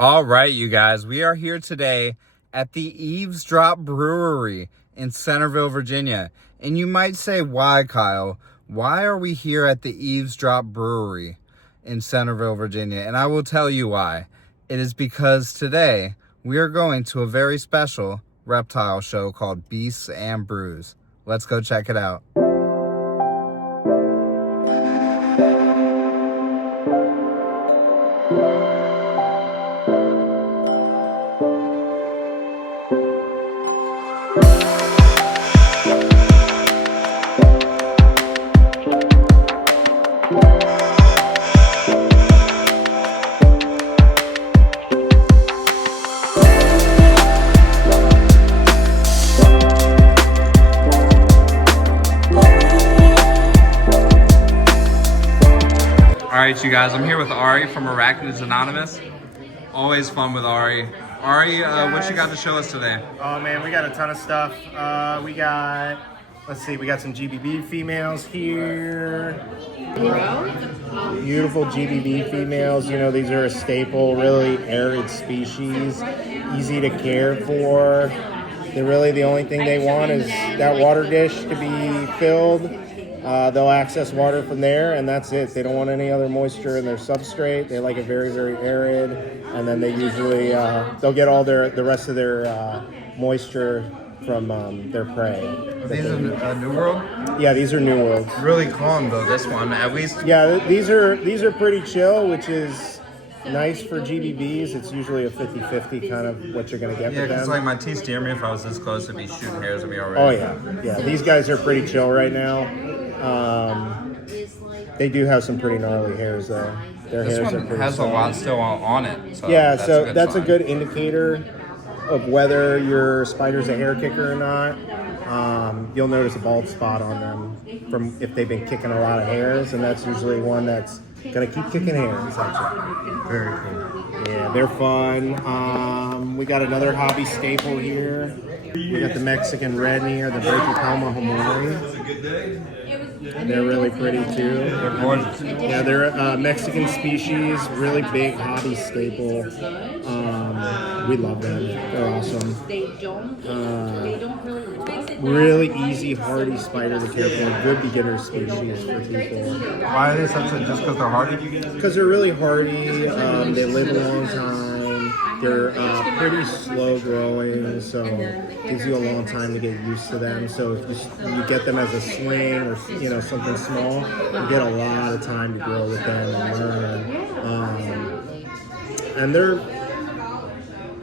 All right, you guys, we are here today at the Eavesdrop Brewery in Centerville, Virginia. And you might say, why, Kyle? Why are we here at the Eavesdrop Brewery in Centerville, Virginia? And I will tell you why. It is because today we are going to a very special reptile show called Beasts and Brews. Let's go check it out. All right, you guys, I'm here with Ari from Arachnids Anonymous. Always fun with Ari. Ari, what you got to show us today? Oh man, we got a ton of stuff. We got some GBB females here. Beautiful GBB females. You know, these are a staple, really arid species, easy to care for. They're really the only thing they want is that water dish to be filled. They'll access water from there, and that's it. They don't want any other moisture in their substrate. They like it very, very arid, and then they usually they'll get all the rest of their moisture from their prey. Are these a New World? Yeah, these are New Worlds. Really calm though. This one, at least. Yeah, these are pretty chill, which is nice for GBBs. It's usually a 50-50 kind of what you're gonna get Yeah, with them. because like my teeth steer me if I was this close to be shooting hairs at me already. Oh yeah. These guys are pretty chill right now. They do have some pretty gnarly hairs though. Their This hairs one are pretty has strong. a lot still on it. So Yeah, so that's a sign. good indicator of whether your spider's a hair kicker or not. You'll notice a bald spot on them from if they've been kicking a lot of hairs, and that's usually one that's gonna keep kicking hairs. Very cool. Yeah, they're fun. We got another hobby staple here. We got the Mexican red here, the Brachypelma homori. They're really pretty too. They're gorgeous. Yeah, they're a Mexican species, really big hobby staple. We love them. They're awesome. Really easy, hardy spider to care for. Good beginner species for people. Why are they such a, just because they're hardy? Because they're really hardy. They live a long time. They're pretty slow growing, so it gives you a long time to get used to them. So if you get them as a swing or something small, you get a lot of time to grow with them and learn.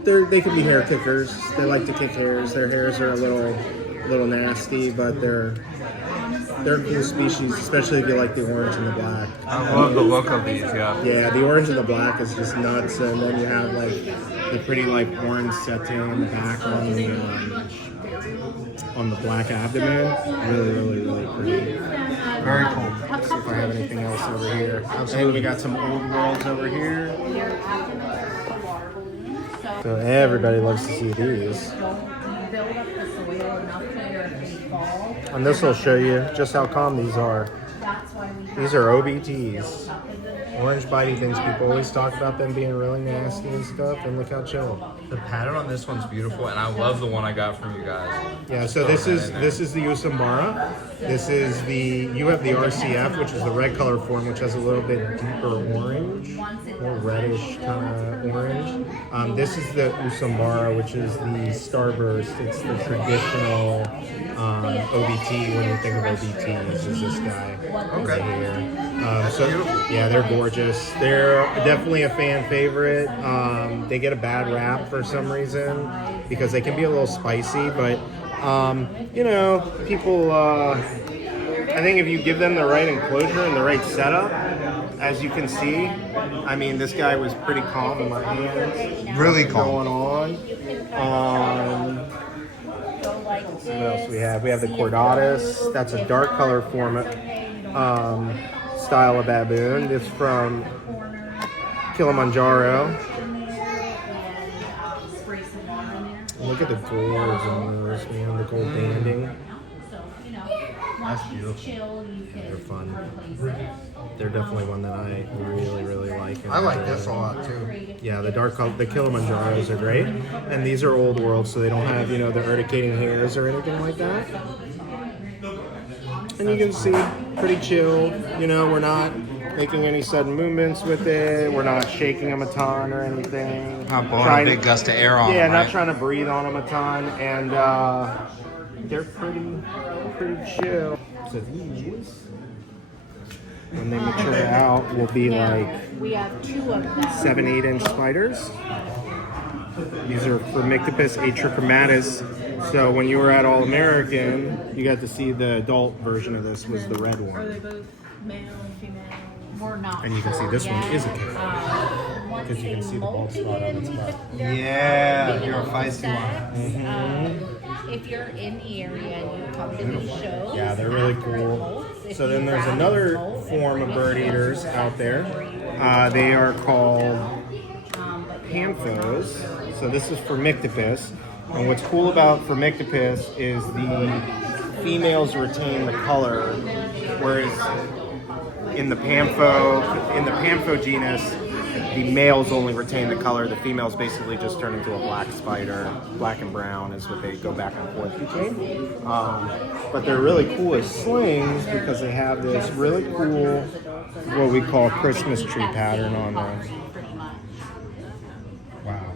And they can be hair kickers. They like to kick hairs. Their hairs are a little nasty, but they're a cool species, especially if you like the orange and the black. I love the look of these, yeah. Yeah, the orange and the black is just nuts, and then you have like the pretty like orange setting in the back on the black abdomen. Really, really, really pretty. Very cool. Let's see if I have anything else over here. And we got some old worlds over here. So everybody loves to see these. And this will show you just how calm these are. These are OBTs. Orange bitey things. People always talk about them being really nasty and stuff, and look how chill. The pattern on this one's beautiful, and I love the one I got from you guys. Yeah, so this is the Usambara. This is you have the RCF, which is the red color form, which has a little bit deeper orange, more reddish kind of orange. This is the Usambara, which is the starburst. It's the traditional OBT when you think of OBTs, is this guy. Okay. Here. So yeah, they're gorgeous. They're definitely a fan favorite. They get a bad rap for some reason because they can be a little spicy, but people. I think if you give them the right enclosure and the right setup, as you can see, I mean, this guy was pretty calm in my hands. Really calm. Going on. What else we have? We have the Cordatus. That's a dark color form style of baboon. It's from Kilimanjaro. Look at the doors on those, man, the gold banding. That's beautiful. They're fun. They're definitely one that I really like. And, I like this a lot too. yeah, the the Kilimanjaros are great, and these are old world, so they don't have the urticating hairs or anything like that. And you can see, pretty chill. We're not making any sudden movements with it. We're not shaking them a ton or anything. Not blowing a big gust of air on them, not right? trying to breathe on them a ton, and they're pretty chill. So these, when they mature out, will be like we have 2 of them. 7-8 inch spiders. These are Formictopus atrichromatus. So when you were at All American, you got to see the adult version of this was the red Are one. they both male, female? We're not. And you can see this one yet. is a kid. Because you can see the bald spot on its butt. Yeah, you're a feisty one. If you're in the area and you come to these shows, Yeah, they're really cool. So then there's another form of bird eaters out there. They are called panthos. So this is Formictopus. And what's cool about Formictopus is the females retain the color, whereas in the Pantho genus, the males only retain the color. The females basically just turn into a black spider. Black and brown is what they go back and forth between. But they're really cool as slings because they have this really cool, what we call Christmas tree pattern on them. Wow.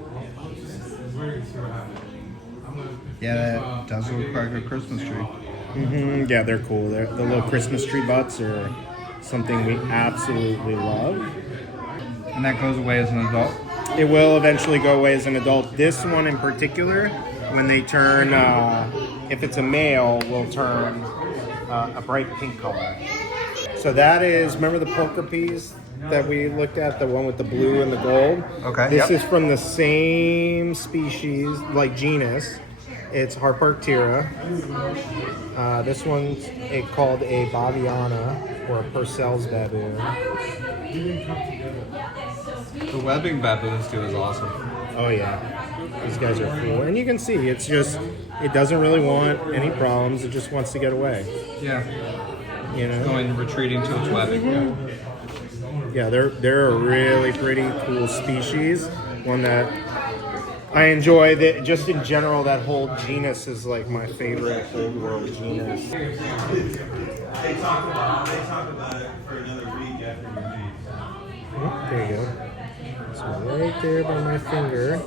Yeah, that does look like a Christmas tree. Yeah, they're cool. The little Christmas tree butts are something we absolutely love. And that goes away as an adult? It will eventually go away as an adult. This one in particular, when they turn, if it's a male, will turn a bright pink color. So that is, remember the poker peas that we looked at, the one with the blue and the gold? Okay, This yep. is from the same species, like genus. It's Harparctira. This one's called a Baviana or a Purcell's baboon. The webbing baboons too is awesome. Oh yeah, these guys are cool. And you can see, it's just, it doesn't really want any problems. It just wants to get away. Yeah. Retreating to its webbing. Yeah, they're a really pretty cool species. One that I enjoy. That just in general, that whole genus is like my favorite old world genus. They talk about it for another week after your meet. There you go. So right there by my finger.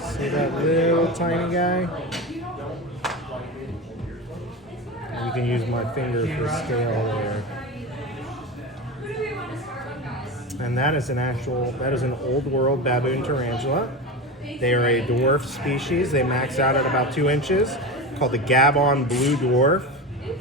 See that little tiny guy? You can use my finger for scale there. And that is an old world baboon tarantula. They are a dwarf species. They max out at about 2 inches, called the Gabon blue dwarf.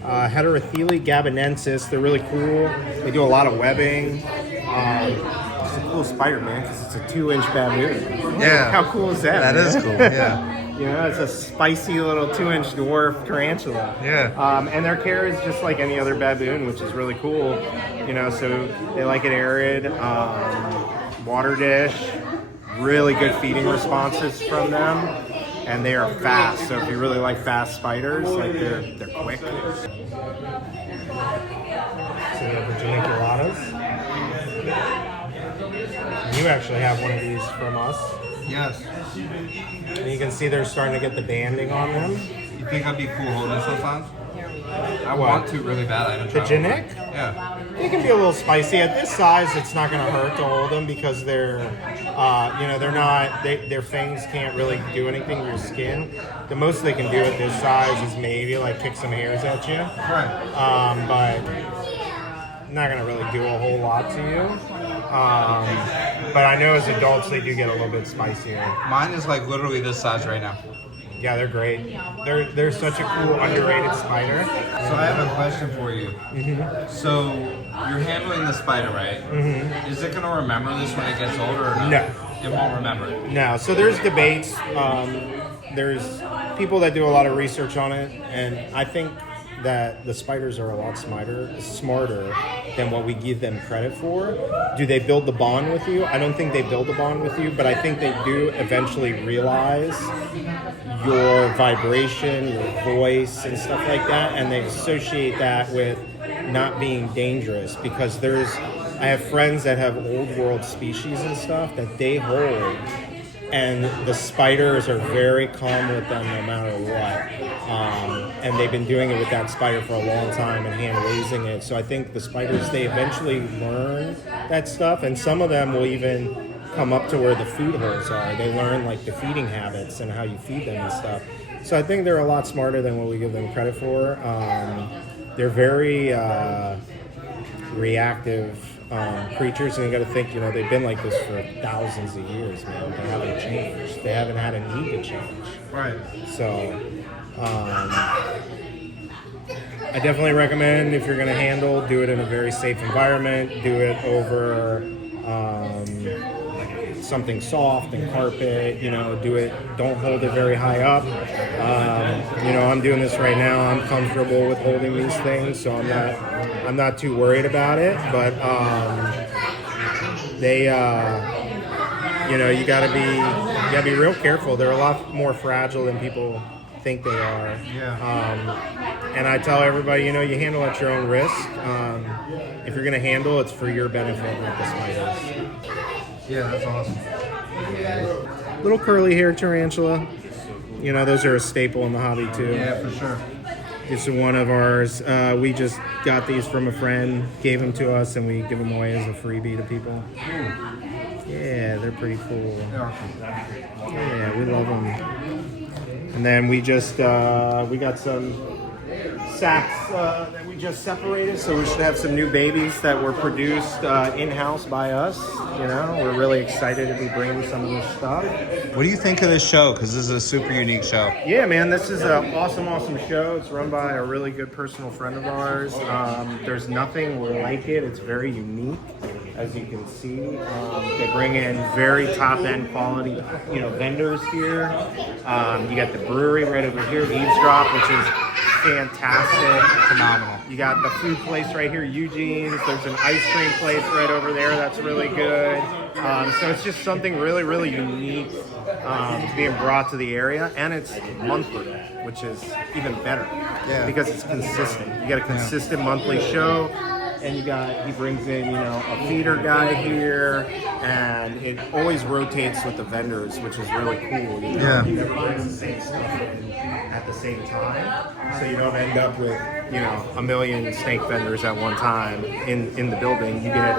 Heterothele gabonensis. They're really cool. They do a lot of webbing. It's a cool spider, man, because it's a 2-inch baboon. Yeah. How cool is that? That man? is cool, yeah. It's a spicy little 2-inch dwarf tarantula. Yeah. And their care is just like any other baboon, which is really cool. So they like it arid, water dish, really good feeding responses from them, and they are fast. So if you really like fast spiders, like they're quick. So we have the Janiculatas. You actually have one of these from us. Yes. And you can see they're starting to get the banding on them. You think I'd be cool holding sometimes? I What? want to really bad. I haven't The tried. Genic? Yeah. They can be a little spicy. At this size, it's not going to hurt to hold them because they're not, their fangs can't really do anything to your skin. The most they can do at this size is maybe like kick some hairs at you. Right. But not going to really do a whole lot to you. But I know as adults, they do get a little bit spicier. Mine is like literally this size right now. Yeah, they're great. They're such a cool, underrated spider. So I have a question for you. So you're handling the spider, right? Is it going to remember this when it gets older or not? No. It won't remember it. No, so there's debates. There's people that do a lot of research on it, and I think that the spiders are a lot smarter than what we give them credit for. Do they build the bond with you? I don't think they build a bond with you, but I think they do eventually realize your vibration, your voice, and stuff like that, and they associate that with not being dangerous. Because I have friends that have old world species and stuff that they hold, and the spiders are very calm with them no matter what. And they've been doing it with that spider for a long time and hand raising it. So I think the spiders, they eventually learn that stuff, and some of them will even come up to where the food holes are. They learn like the feeding habits and how you feed them and stuff. So I think they're a lot smarter than what we give them credit for. They're very reactive creatures, and you got to think, they've been like this for thousands of years, man. They haven't changed. They haven't had a need to change. Right. So I definitely recommend, if you're going to handle, do it in a very safe environment. Do it over something soft and carpet. Do it. Don't hold it very high up. I'm doing this right now. I'm comfortable with holding these things, so I'm not too worried about it. But they, you gotta be real careful. They're a lot more fragile than people think they are. Yeah. And I tell everybody, you handle at your own risk. If you're gonna handle, it's for your benefit, not the spiders. Yeah, that's awesome. Little curly hair tarantula. Those are a staple in the hobby too. Yeah, for sure. This is one of ours. We just got these from a friend, gave them to us, and we give them away as a freebie to people. Yeah, they're pretty cool. They are cool. Yeah, we love them. And then we got some sacks that we just separated, so we should have some new babies that were produced in-house by us. We're really excited to be bringing some of this stuff. What do you think of this show? Because this is a super unique show. Yeah, man, this is an awesome show. It's run by a really good personal friend of ours. There's nothing like it. It's very unique, as you can see. They bring in very top-end quality, vendors here. You got the brewery right over here, Eavesdrop, which is fantastic. Phenomenal. You got the food place right here, Eugene's. There's an ice cream place right over there that's really good. So it's just something really, really unique being brought to the area, and it's monthly, which is even better. Yeah. Because it's consistent. You got a consistent monthly show, and he brings in, a feeder guy here, and it always rotates with the vendors, which is really cool. Yeah. He never brings the same stuff in at the same time, so you don't end up with, a million snake vendors at one time in the building. You get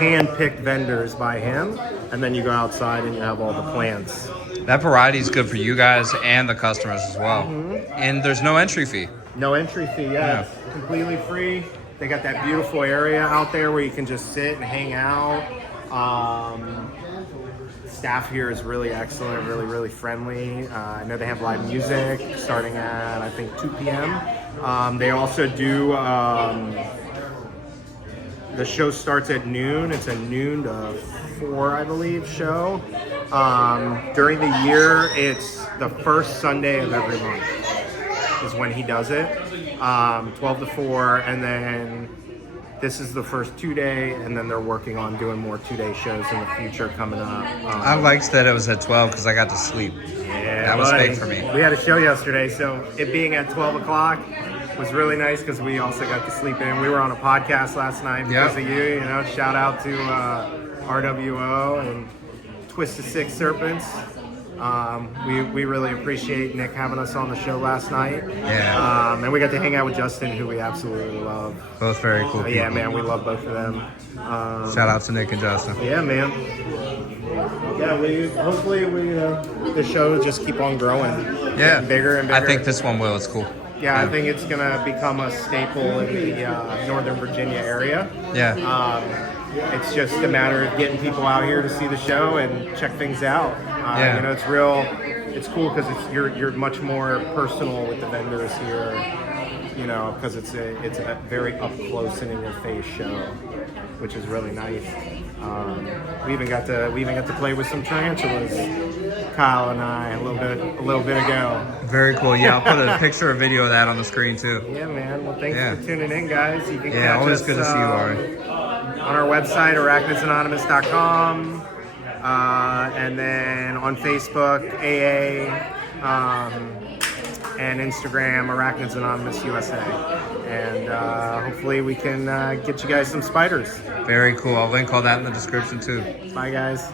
hand-picked vendors by him, and then you go outside and you have all the plants. That variety is good for you guys and the customers as well. Mm-hmm. And there's no entry fee. No entry fee, yeah. It's completely free. They got that beautiful area out there where you can just sit and hang out. Staff here is really excellent, really, really friendly. I know they have live music starting at, I think, 2 p.m. They also do, the show starts at noon. It's a noon to 4, I believe, show. During the year, it's the first Sunday of every month is when he does it. 12 to 4, and then this is the first 2-day, and then they're working on doing more 2-day shows in the future coming up. I liked that it was at 12 because I got to sleep. Yeah, that was buddy. big for me. We had a show yesterday, so it being at 12 o'clock was really nice because we also got to sleep in. We were on a podcast last night because of you. Shout out to RWO and Twisted Six Serpents. We really appreciate Nick having us on the show last night. Yeah. And we got to hang out with Justin, who we absolutely love. Both very cool people. Yeah, man, we love both of them. Shout out to Nick and Justin. Yeah, man. Yeah, hopefully the show will just keep on growing. Yeah. Bigger and bigger. I think this one will. It's cool. Yeah, I think it's going to become a staple in the Northern Virginia area. Yeah. It's just a matter of getting people out here to see the show and check things out. It's cool because you're much more personal with the vendors here, because it's a very up close and in your face show, which is really nice. We even got to play with some tarantulas, Kyle and I, a little bit ago. Very cool. Yeah, I'll put a picture or video of that on the screen too. Yeah, man. Well, thanks for tuning in, guys. You can Yeah, catch always us, good to see you, Ari. on our website, arachnids.anonymous.com, and then on Facebook, AA, and Instagram, Arachnids Anonymous USA. And hopefully we can get you guys some spiders. Very cool. I'll link all that in the description too. Bye, guys.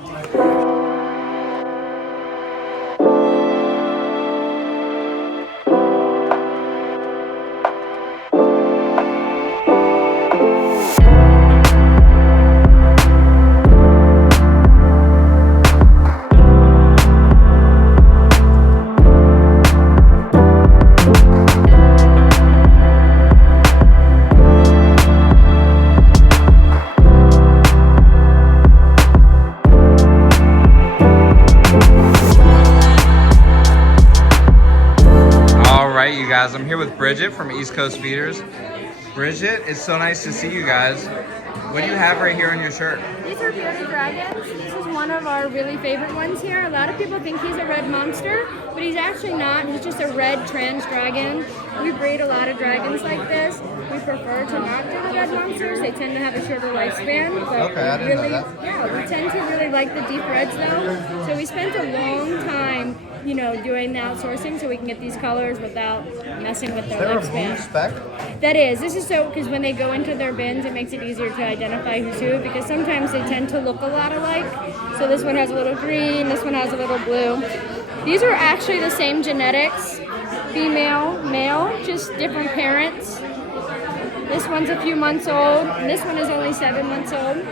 You guys, I'm here with Bridget from East Coast Feeders. Bridget, it's so nice to see you guys. What do you have right here on your shirt? These are bearded dragons. This is one of our really favorite ones here. A lot of people think he's a red monster, but he's actually not. He's just a red trans dragon. We breed a lot of dragons like this. We prefer to not do the red monsters. They tend to have a shorter lifespan. But Okay, I didn't know that. Yeah, we tend to really like the deep reds though. So we spent a long time, you know, doing the outsourcing so we can get these colors without messing with their lifespan. Spec? That is. This is so, because when they go into their bins, it makes it easier to identify who's who, because sometimes they tend to look a lot alike. So this one has a little green, this one has a little blue. These are actually the same genetics, female, male, just different parents. This one's a few months old, and this one is only 7 months old.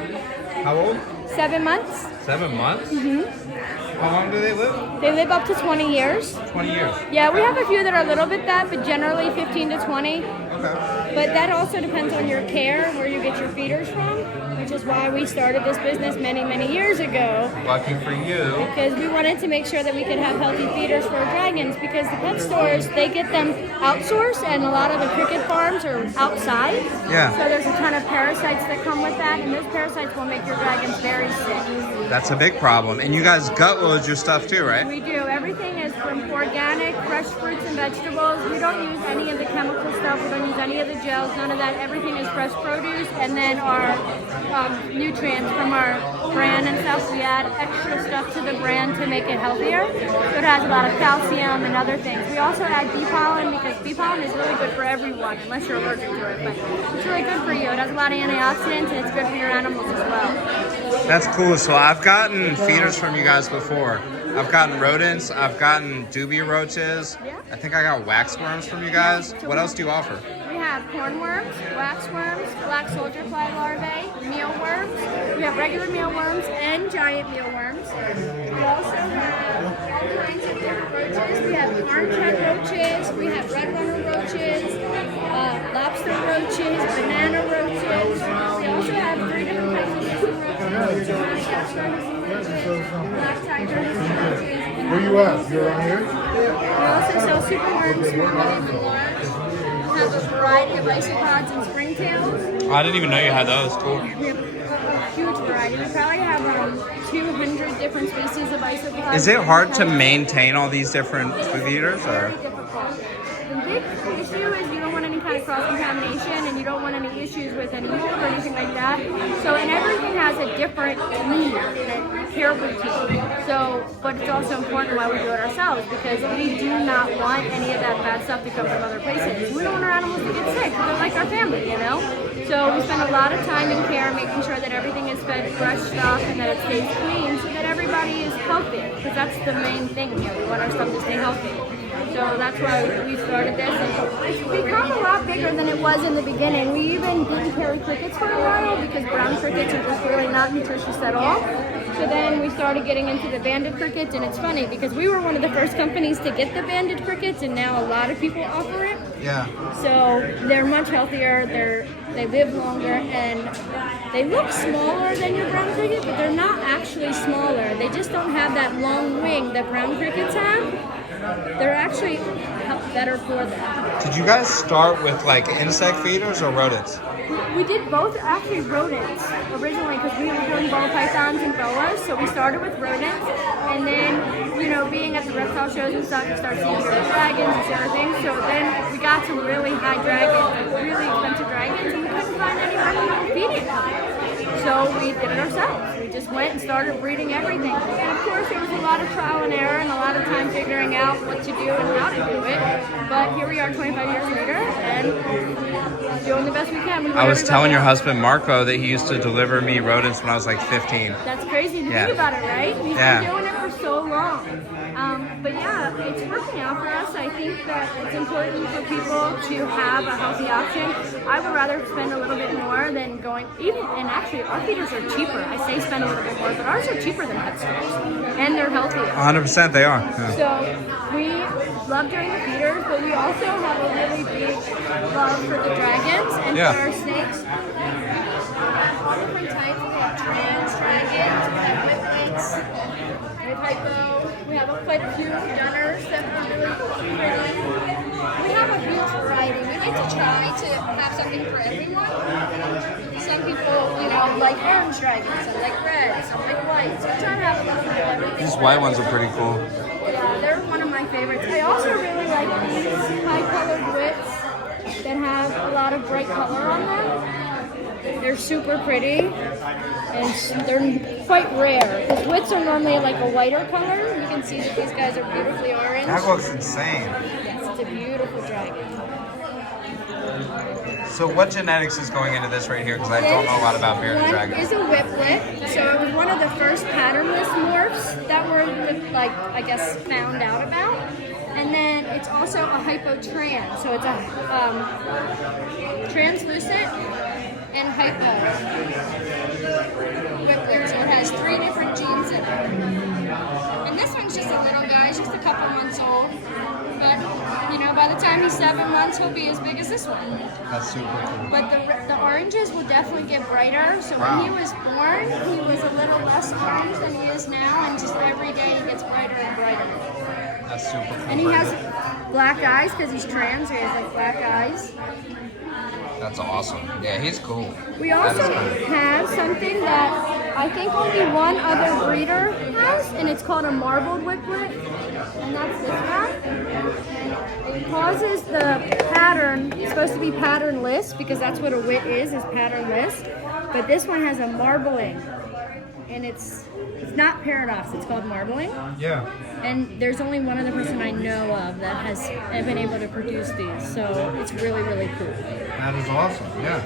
How old? 7 months. 7 months? Mm-hmm. How long do they live? They live up to 20 years. 20 years. Yeah, we have a few that are a little bit that, but generally 15 to 20. Okay. But that also depends on your care, where you get your feeders from, which is why we started this business many, many years ago. Lucky for you. Because we wanted to make sure that we could have healthy feeders for our dragons, because the pet stores, they get them outsourced, and a lot of the cricket farms are outside. Yeah. So there's a ton of parasites that come with that, and those parasites will make your dragons very sick. That's a big problem. And you guys gut load your stuff too, right? We do. Everything is from organic, fresh fruits and vegetables. We don't use any of the chemical stuff. We don't use any of the gels, none of that. Everything is fresh produce, and then our nutrients from our brand and stuff. We add extra stuff to the brand to make it healthier. So it has a lot of calcium and other things. We also add bee pollen, because bee pollen is really good for everyone, unless you're allergic to it. But it's really good for you. It has a lot of antioxidants, and it's good for your animals as well. That's cool. So I've gotten feeders from you guys before. I've gotten rodents. I've gotten dubia roaches. Yeah. I think I got wax worms from you guys. What else do you offer? We have cornworms, waxworms, black soldier fly larvae, mealworms. We have regular mealworms and giant mealworms. We also have all kinds of different roaches. We have orange head roaches, we have red runner roaches, lobster roaches, banana roaches. We also have 3 different types of different roaches. Black tiger roaches. Where you at? You around here? We also sell superworms, small, medium, and large. We have a variety of isopods and springtails. I didn't even know you had those. Cool. We have a huge variety. We probably have 200 different species of isopods. Is it hard to maintain all these different feeders? Very Or? difficult. The big issue is you don't want any kind of cross-contamination, and you don't want any issues with any mold or anything like that. So, and everything has a different need and a care routine. So, but it's also important why we do it ourselves, because we do not want any of that bad stuff to come from other places. We don't want our animals to get sick. They're like our family, you know? So we spend a lot of time and care making sure that everything is fed fresh stuff and that it stays clean, so that everybody is healthy, because that's the main thing here. We want our stuff to stay healthy. So that's why we started this. And it's become a lot bigger than it was in the beginning. We even didn't carry crickets for a while, because brown crickets are just really not nutritious at all. So then we started getting into the banded crickets, and it's funny because we were one of the first companies to get the banded crickets, and now a lot of people offer it. Yeah. So they're much healthier, they live longer, and they look smaller than your brown cricket, but they're not actually smaller. They just don't have that long wing that brown crickets have. They're actually better for them. Did you guys start with like insect feeders or rodents? We did both actually rodents originally because we were doing ball pythons and boas. So we started with rodents, and then being at the reptile shows and stuff, you start seeing dragons and other things. So then we got some really high dragons, like really expensive dragons, and we couldn't find anyone who would feed it. So we did it ourselves. We just went and started breeding everything. And of course, there was a lot of trial and error and a lot of time figuring out what to do and how to do it. But here we are 25 years later and doing the best we can. I was telling your husband, Marco, that he used to deliver me rodents when I was like 15. That's crazy to Yeah. think about it, right? He's Yeah. been doing it for so long. But yeah, it's working out for us. I think that it's important for people to have a healthy option. I would rather spend a little bit more than going, and actually our feeders are cheaper. I say spend a little bit more, but ours are cheaper than pet stores. And they're healthier. 100% they are. Yeah. So we love doing the feeders, but we also have a really big love for the dragons and Yeah. for our snakes. All different types. We have trans dragons, we have whiplates, we have hypo, we have quite a few gunners that are really pretty. We have a huge variety. We like to try to have something for everyone. Some people, like orange dragons, some like red, some like white. So we try to have a little bit of everything. These white ones are pretty cool. Yeah, they're one of my favorites. I also really like these high-colored wits that have a lot of bright color on them. They're super pretty, and they're quite rare. Because wits are normally like a whiter color. You can see that these guys are beautifully orange. That looks insane. Yes, it's a beautiful dragon. So what genetics is going into this right here? Because I don't know a lot about bearded One dragons. is a whiplet, so it was one of the first patternless morphs that were, found out about. And then it's also a hypotrans, so it's a translucent and hypo whiplet, so it has 3 different genes in it. And this one's just a little guy, he's just a couple months old. But, by the time he's 7 months, he'll be as big as this one. That's super cool. But the oranges will definitely get brighter. So Wow. when he was born, he was a little less orange than he is now, and just every day he gets brighter and brighter. That's super cool. And he has black eyes because he's trans, so he has like black eyes. That's awesome. Yeah, he's cool. We That also is cool. have something that I think only one other breeder has, and it's called a marbled whiplet, and that's this one. It causes the pattern, it's supposed to be patternless because that's what a wit is patternless, but this one has a marbling, and it's not paradox, it's called marbling. Yeah. And there's only one other person I know of that has been able to produce these, so it's really, really cool. That is awesome. Yeah.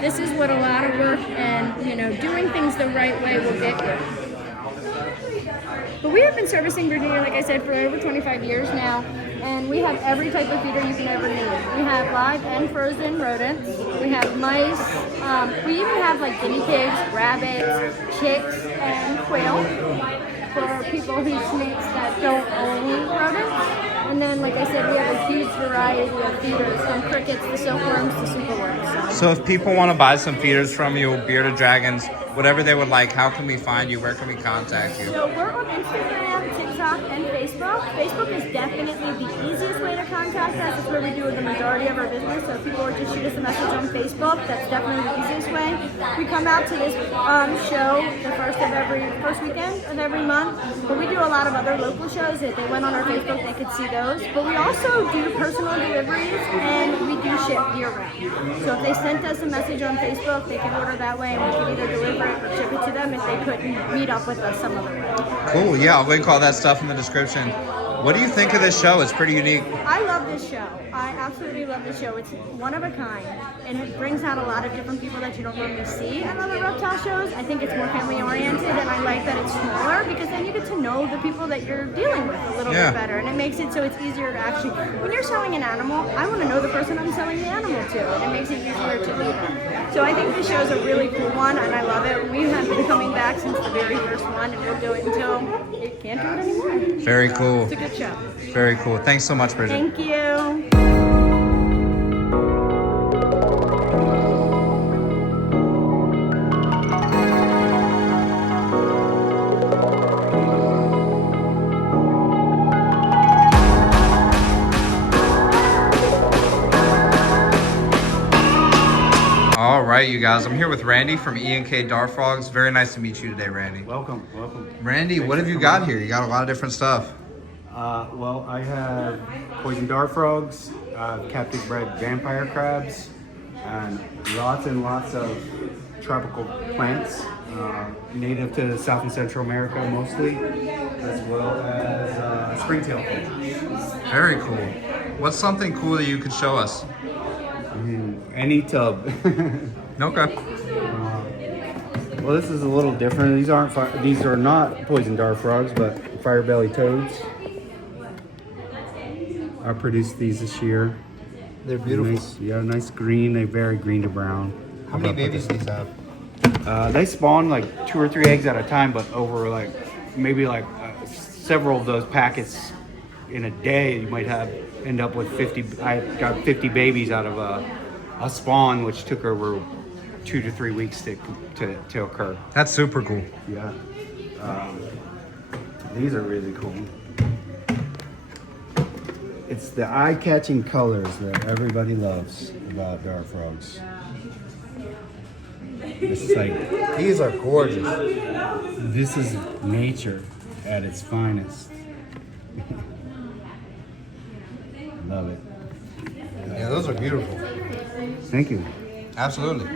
This is what a lot of work and, doing things the right way will get you. But we have been servicing Virginia, like I said, for over 25 years now, and we have every type of feeder you can ever need. We have live and frozen rodents. We have mice. We even have like guinea pigs, rabbits, chicks, and quail for people who snakes that don't own rodents. And then, like I said, we have a huge variety of feeders, from crickets to silkworms to superworms. So if people want to buy some feeders from you, bearded dragons, whatever they would like, how can we find you? Where can we contact you? So we're on Instagram, TikTok, and Facebook. Facebook is definitely the easiest way to contact us. It's where we do the majority of our business. So if people were to shoot us a message on Facebook, that's definitely the easiest way. We come out to this show the first weekend of every month. But we do a lot of other local shows. If they went on our Facebook, they could see those. But we also do personal deliveries, and we do ship year-round. So if they sent us a message on Facebook, they can order that way, and we can either deliver it or ship it to them if they couldn't meet up with us some other way. Cool. Yeah, I'll link all that stuff in the description. What do you think of this show? It's pretty unique. I love this show. I absolutely love this show. It's one of a kind, and it brings out a lot of different people that you don't normally see at other reptile shows. I think it's more family oriented, and I like that it's smaller because then you get to know the people that you're dealing with a little bit better, and it makes it so it's easier to actually, when you're selling an animal, I want to know the person I'm selling the animal to, and it makes it easier to do that. So I think this show is a really cool one, and I love it. We have been coming back since the very first one, and we'll do it until it can't do it anymore. Very cool. It's a good show. Very cool. Thanks so much, Bridget. Thank you. right, you guys. I'm here with Randy from E&K Dart Frogs. Very nice to meet you today, Randy. Welcome, welcome. Randy, Thanks what have for you coming got in. here? You got a lot of different stuff. Well, I have poison dart frogs, captive bred vampire crabs, and lots of tropical plants, native to South and Central America mostly, as well as springtail fish. Very cool. What's something cool that you could show us? Any tub. Okay. Well, this is a little different. These are not poison dart frogs, but fire belly toads. I produced these this year. They're beautiful. Nice green. They're very green to brown. How many babies do these have? They spawn like 2 or 3 eggs at a time, but over maybe several of those packets in a day, you might end up with 50. I got 50 babies out of a spawn, which took over 2 to 3 weeks to occur. That's super cool. Yeah. These are really cool. It's the eye-catching colors that everybody loves about dart frogs. It's like, These are gorgeous. this is nature at its finest. Love it. Yeah, those are beautiful. Thank you. Absolutely.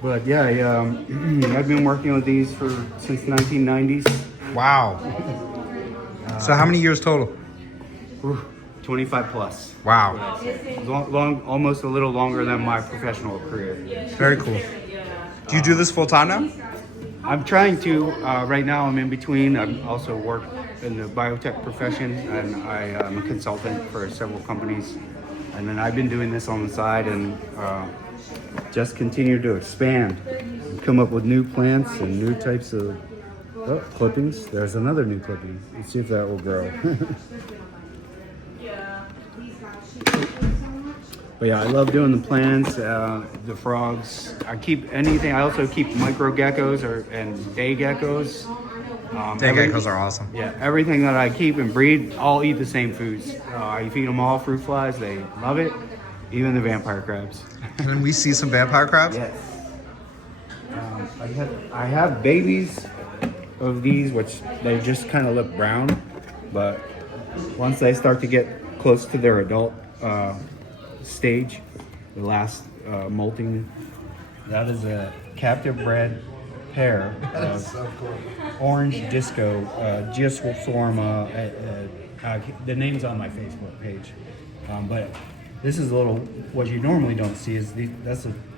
But yeah, I've been working with these since 1990s. Wow. So how many years total? 25 plus. Wow. Almost a little longer than my professional career. Very cool. Do you do this full time now? I'm trying to. Right now, I'm in between. I also work in the biotech profession, and I am a consultant for several companies. And then I've been doing this on the side, and just continue to expand and come up with new plants and new types of clippings. There's another new clipping. Let's see if that will grow. But yeah, I love doing the plants, the frogs. I also keep micro geckos and day geckos. Day geckos are awesome. Yeah, everything that I keep and breed, all eat the same foods. I feed them all fruit flies. They love it. Even the vampire crabs. Can we see some vampire crabs? Yes. I have babies of these, which they just kind of look brown, but once they start to get close to their adult stage, the last molting, that is a captive bred pair of So cool. orange disco Geoswarma. The name's on my Facebook page, but this is what you normally don't see is the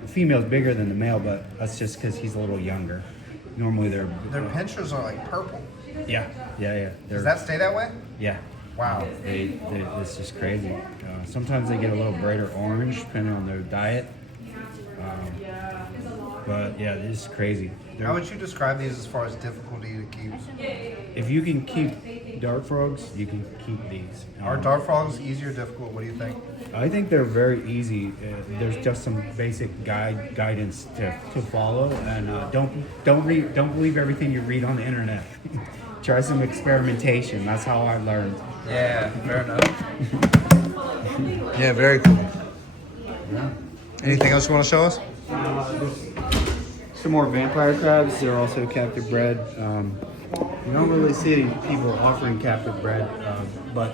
female's bigger than the male, but that's just because he's a little younger. Normally Their pinchers are like purple. yeah. Does that stay that way? Yeah. Wow. It's just crazy. Sometimes they get a little brighter orange depending on their diet. But yeah, this is crazy. How would you describe these as far as difficulty to keep? If you can keep dart frogs, you can keep these. Are dart frogs easier or difficult? What do you think? I think they're very easy. There's just some basic guidance to follow, and don't believe everything you read on the internet. Try some experimentation. That's how I learned. Yeah, fair enough. Yeah, very cool. Yeah. Anything else you want to show us? There's some more vampire crabs. They're also captive bred. You don't really see people offering captive bred, but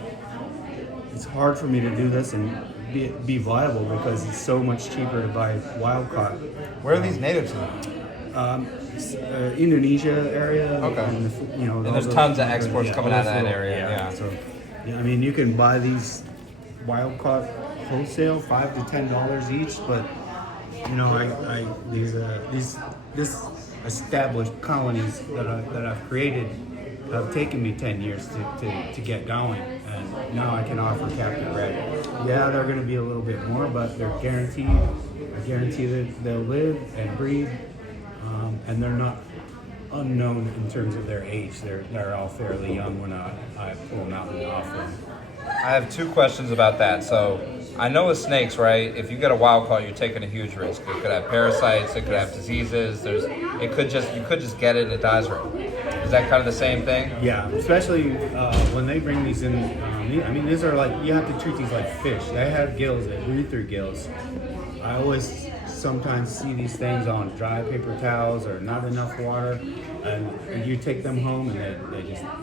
it's hard for me to do this and be viable because it's so much cheaper to buy wild caught. Where are these native to? Indonesia area. Okay. And, And there's tons of exports coming out of that area, yeah. So, I mean, you can buy these wild caught wholesale, $5 to $10 each, but these established colonies that I've created have taken me 10 years to get going, and now I can offer captive bred. Yeah, they're going to be a little bit more, but they're guaranteed. I guarantee that they'll live and breed, and they're not unknown in terms of their age. They're all fairly young when I pull them out and offer them. I have two questions about that. So I know with snakes, right? If you get a wild caught, you're taking a huge risk. It could have parasites. It could have diseases. You could just get it and it dies right. Is that kind of the same thing? Yeah, especially when they bring these in. These are like, you have to treat these like fish. They have gills. They breathe through gills. I always sometimes see these things on dry paper towels or not enough water, and you take them home and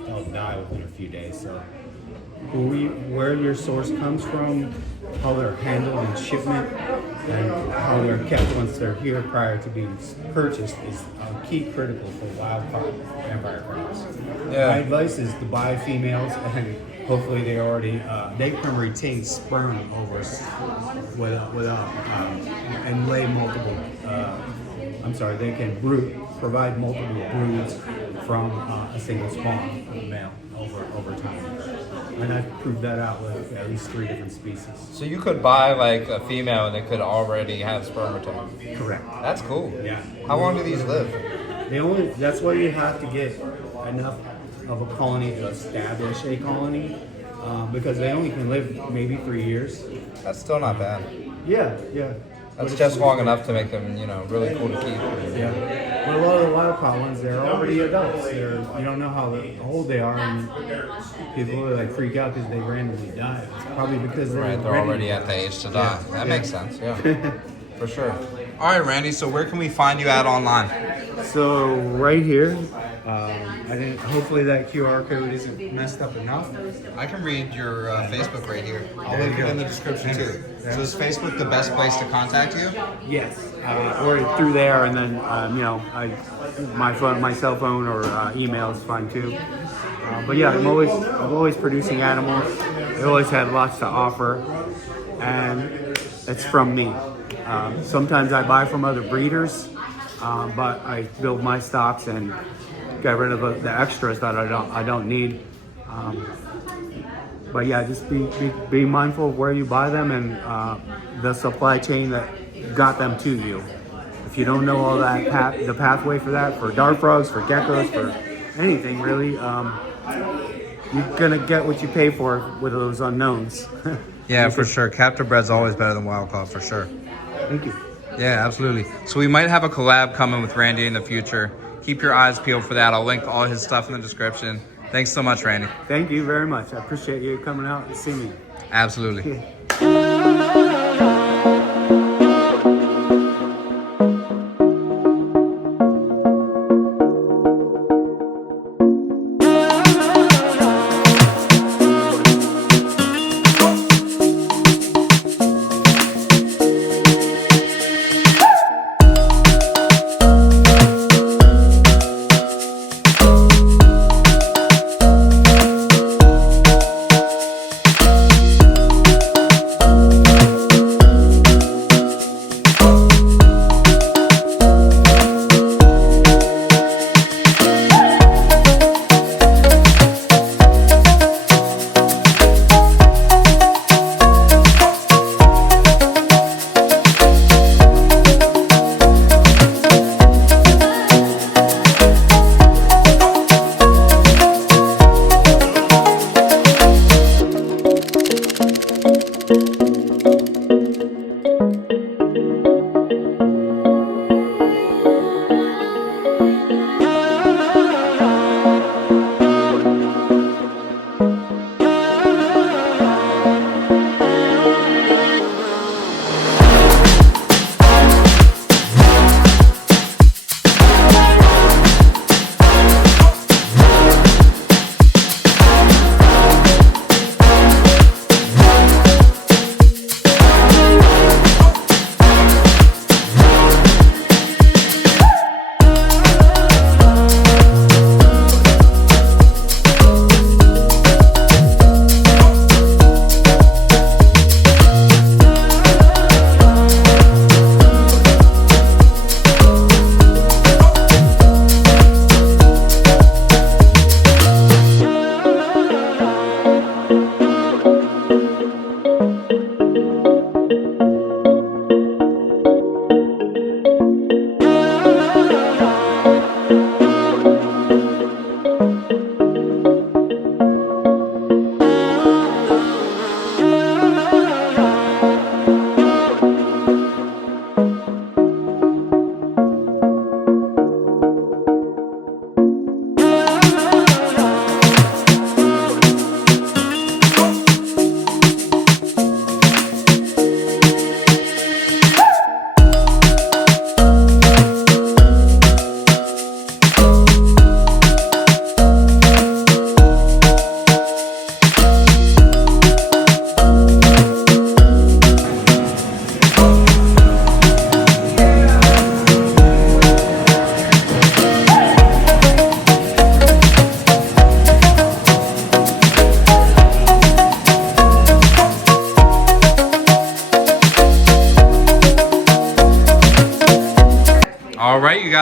they'll die within a few days. So where your source comes from, how they're handled in shipment, and how they're kept once they're here prior to being purchased is key critical for wild caught vampire crabs. Yeah. My advice is to buy females, and hopefully they can retain sperm over without and lay multiple. They can provide multiple broods from a single spawn of a male over time. And I've proved that out with at least 3 different species. So you could buy like a female and it could already have sperm return. Correct. That's cool. Yeah. How long do these live? That's why you have to get enough of a colony to establish a colony, because they only can live maybe 3 years. That's still not bad. Yeah. That's just long enough to make them, really cool to keep. Yeah. But a lot of the wild caught ones, they're already adults. You don't know how old they are, and people are like freak out because they randomly die. It's probably because they're already at the age to die. That makes sense, yeah. For sure. All right, Randy, so where can we find you at online? So right here, hopefully that QR code isn't messed up enough. I can read your Facebook right here. I'll There link you it go. in the description too. Yeah. So is Facebook the best place to contact you? Yes, or through there, and then my cell phone or email is fine too. But yeah, I'm always producing animals. I always had lots to offer, and it's from me. Sometimes I buy from other breeders, but I build my stocks and get rid of the extras that I don't need. But yeah, just be mindful of where you buy them and the supply chain that got them to you. If you don't know all that the pathway for that, for dart frogs, for geckos, for anything really, you're gonna get what you pay for with those unknowns. Yeah, for sure. Captive bred's always better than wild caught, for sure. Thank you. Yeah, absolutely. So we might have a collab coming with Randy in the future. Keep your eyes peeled for that. I'll link all his stuff in the description. Thanks so much, Randy. Thank you very much. I appreciate you coming out and seeing me. Absolutely.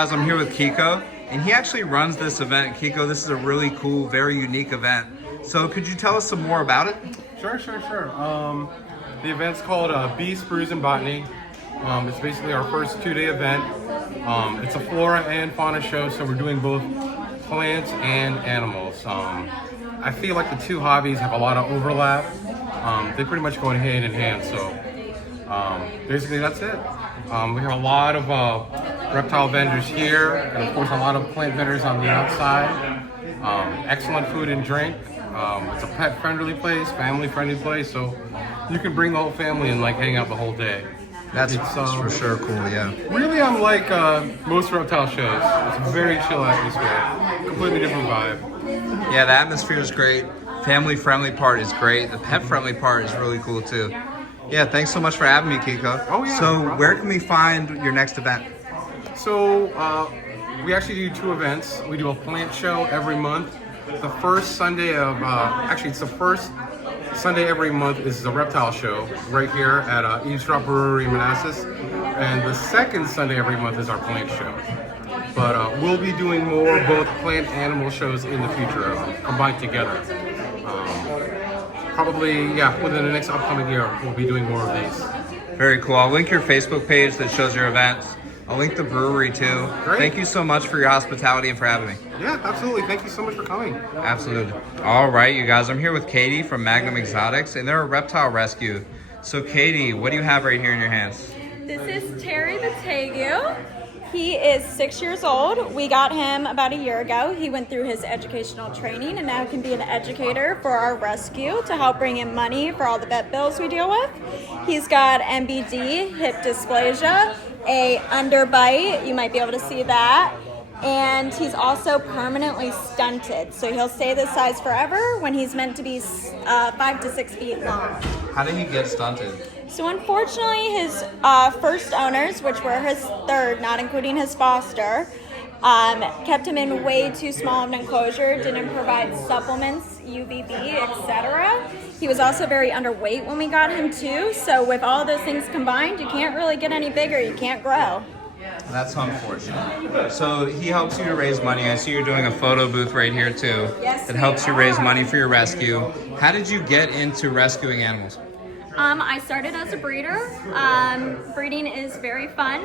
guys, I'm here with Kiko, and he actually runs this event. Kiko, this is a really cool, very unique event. So could you tell us some more about it? Sure. The event's called Beast, Brews, and Botany. It's basically our first 2-day event. It's a flora and fauna show, so we're doing both plants and animals. I feel like the two hobbies have a lot of overlap. They pretty much go hand in hand, so basically that's it. We have a lot of reptile vendors here, and of course a lot of plant vendors on the outside. Excellent food and drink. It's a pet-friendly place, family-friendly place, so you can bring the whole family and like hang out the whole day. That's for sure cool, yeah. Really unlike most reptile shows. It's a very chill atmosphere, completely different vibe. Yeah, the atmosphere is great. Family-friendly part is great. The pet-friendly part is really cool too. Yeah, thanks so much for having me, Kiko. Oh, yeah, no So problem. where can we find your next event? So we actually do 2 events. We do a plant show every month. The first Sunday of, actually it's the first Sunday every month is the reptile show right here at Eavesdrop Brewery in Manassas. And the second Sunday every month is our plant show. But we'll be doing more both plant and animal shows in the future, combined together. Probably, within the next upcoming year, we'll be doing more of these. Very cool. I'll link your Facebook page that shows your events. I'll link the brewery too. Great. Thank you so much for your hospitality and for having me. Yeah, absolutely. Thank you so much for coming. Absolutely. All right, you guys. I'm here with Katie from Magnum Exotics, and they're a reptile rescue. So, Katie, what do you have right here in your hands? This is Terry the Tegu. He is 6 years old. We got him about a year ago. He went through his educational training and now can be an educator for our rescue to help bring in money for all the vet bills we deal with. He's got MBD, hip dysplasia, a underbite. You might be able to see that. And he's also permanently stunted. So he'll stay this size forever when he's meant to be 5 to 6 feet long. How did he get stunted? So unfortunately, his first owners, which were his third, not including his foster, kept him in way too small of an enclosure, didn't provide supplements, UVB, etc. He was also very underweight when we got him too, so with all those things combined, you can't really get any bigger, you can't grow. That's unfortunate. So he helps you to raise money. I see you're doing a photo booth right here too. Yes, That we helps you raise are. money for your rescue. How did you get into rescuing animals? I started as a breeder. Breeding is very fun.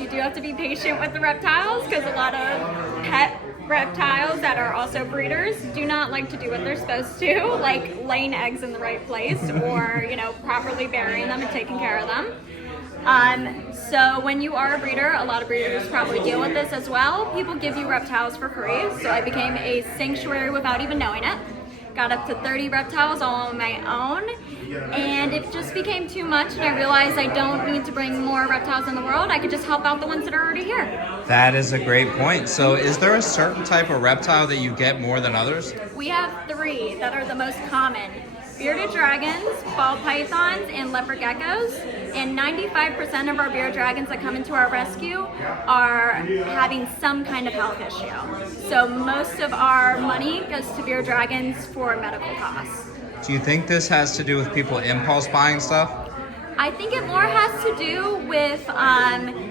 You do have to be patient with the reptiles because a lot of pet reptiles that are also breeders do not like to do what they're supposed to, like laying eggs in the right place or, properly burying them and taking care of them. So when you are a breeder, a lot of breeders probably deal with this as well. People give you reptiles for free, so I became a sanctuary without even knowing it. Got up to 30 reptiles all on my own, and it just became too much, and I realized I don't need to bring more reptiles in the world. I could just help out the ones that are already here. That is a great point. So is there a certain type of reptile that you get more than others? We have 3 that are the most common. Bearded dragons, ball pythons, and leopard geckos. And 95% of our bearded dragons that come into our rescue are having some kind of health issue. So most of our money goes to bearded dragons for medical costs. Do you think this has to do with people impulse buying stuff? I think it more has to do with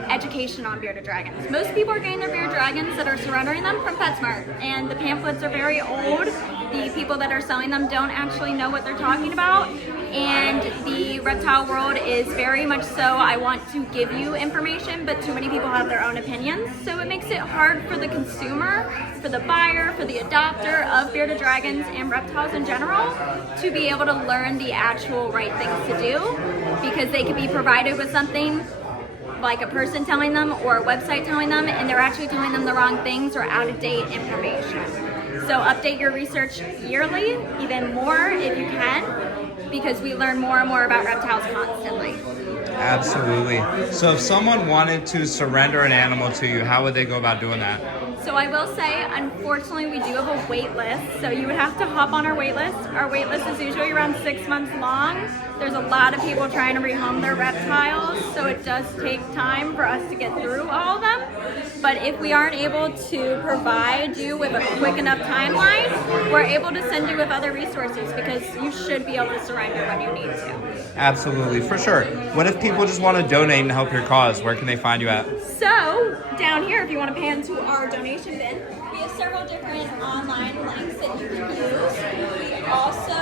education on bearded dragons. Most people are getting their bearded dragons that are surrendering them from PetSmart, and the pamphlets are very old. The people that are selling them don't actually know what they're talking about, and the reptile world is very much so, I want to give you information, but too many people have their own opinions, so it makes it hard for the consumer, for the buyer, for the adopter of bearded dragons and reptiles in general to be able to learn the actual right things to do, because they could be provided with something like a person telling them or a website telling them, and they're actually telling them the wrong things or out-of-date information. So update your research yearly, even more if you can, because we learn more and more about reptiles constantly. Absolutely. So if someone wanted to surrender an animal to you, how would they go about doing that? So I will say, unfortunately, we do have a wait list. So you would have to hop on our wait list. Our wait list is usually around 6 months long. There's a lot of people trying to rehome their reptiles, so it does take time for us to get through all of them. But if we aren't able to provide you with a quick enough timeline, we're able to send you with other resources because you should be able to surrender when you need to. Absolutely, for sure. What if people just want to donate and help your cause? Where can they find you at? So, down here, if you want to pay into our donation bin, we have several different online links that you can use. We also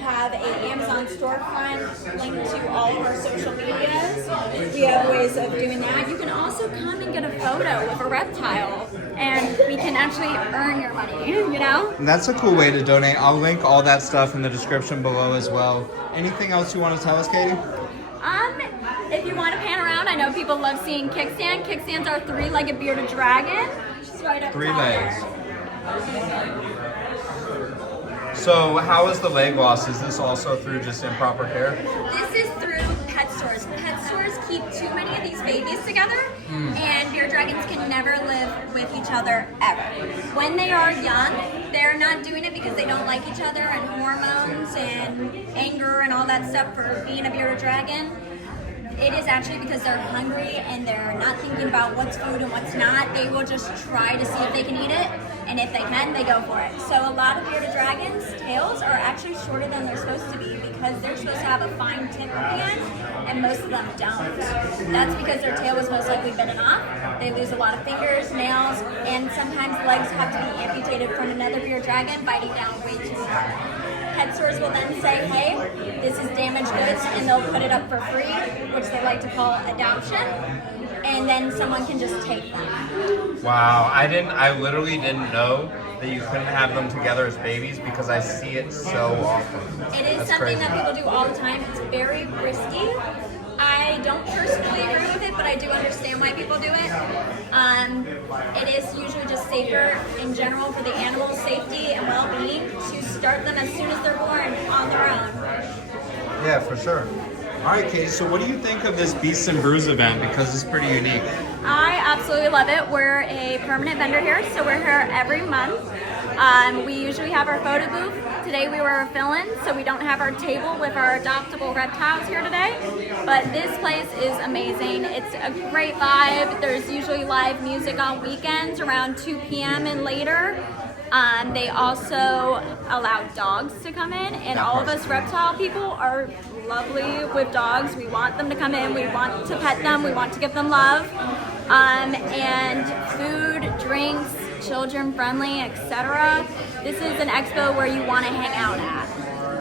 have an Amazon storefront linked to all of our social medias. We have ways of doing that. You can also come and get a photo of a reptile, and we can actually earn your money, you know? And that's a cool way to donate. I'll link all that stuff in the description below as well. Anything else you want to tell us, Katie? If you want to pan around, I know people love seeing kickstand. Kickstands are three-legged bearded dragon. Just right up 3 top legs. there. So how is the leg loss? Is this also through just improper care? This is through pet stores. Pet stores keep too many of these babies together, and bearded dragons can never live with each other ever. When they are young, they're not doing it because they don't like each other and hormones and anger and all that stuff for being a bearded dragon. It is actually because they're hungry and they're not thinking about what's food and what's not. They will just try to see if they can eat it, and if they can, they go for it. So a lot of bearded dragons' tails are actually shorter than they're supposed to be because they're supposed to have a fine tip at the end, and most of them don't. That's because their tail was most likely bitten off. They lose a lot of fingers, nails, and sometimes legs have to be amputated from another bearded dragon biting down way too hard. Pet stores will then say, hey, this is damaged goods, and they'll put it up for free, which they like to call adoption, and then someone can just take them. Wow, I literally didn't know that you couldn't have them together as babies because I see it so often. It is That's something crazy. that people do all the time. It's very risky. I don't personally agree with it, but I do understand why people do it. It is usually just safer in general for the animal's safety and well-being to start them as soon as they're born on their own. Yeah, for sure. All right, Katie, so what do you think of this Beasts and Brews event? Because it's pretty unique. I absolutely love it. We're a permanent vendor here, so we're here every month. We usually have our photo booth. Today we were a fill-in, so we don't have our table with our adoptable reptiles here today. But this place is amazing. It's a great vibe. There's usually live music on weekends around 2 p.m. and later. They also allow dogs to come in, and all of us reptile people are lovely with dogs. We want them to come in, we want to pet them, we want to give them love. And food, drinks, children friendly, etc. This is an expo where you want to hang out at.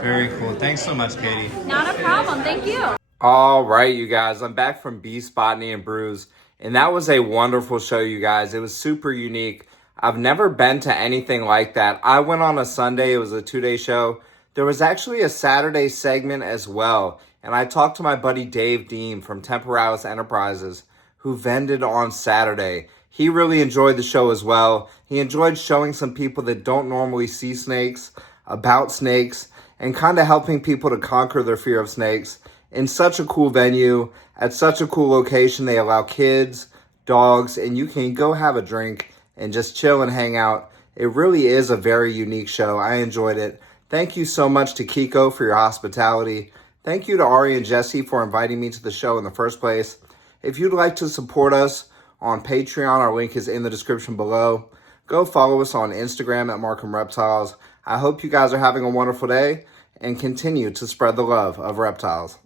Very cool. Thanks so much, Katie. Not a problem, thank you. All right, you guys, I'm back from Beast, Botany, and Brews, and that was a wonderful show, you guys. It was super unique. I've never been to anything like that. I went on a Sunday. It was a 2-day show. There was actually a Saturday segment as well, and I talked to my buddy Dave Deem from Temporalis Enterprises, who vended on Saturday. He really enjoyed the show as well. He enjoyed showing some people that don't normally see snakes, about snakes, and kind of helping people to conquer their fear of snakes. In such a cool venue, at such a cool location, they allow kids, dogs, and you can go have a drink and just chill and hang out. It really is a very unique show. I enjoyed it. Thank you so much to Kiko for your hospitality. Thank you to Ari and Jesse for inviting me to the show in the first place. If you'd like to support us on Patreon, our link is in the description below. Go follow us on Instagram at Markham Reptiles. I hope you guys are having a wonderful day and continue to spread the love of reptiles.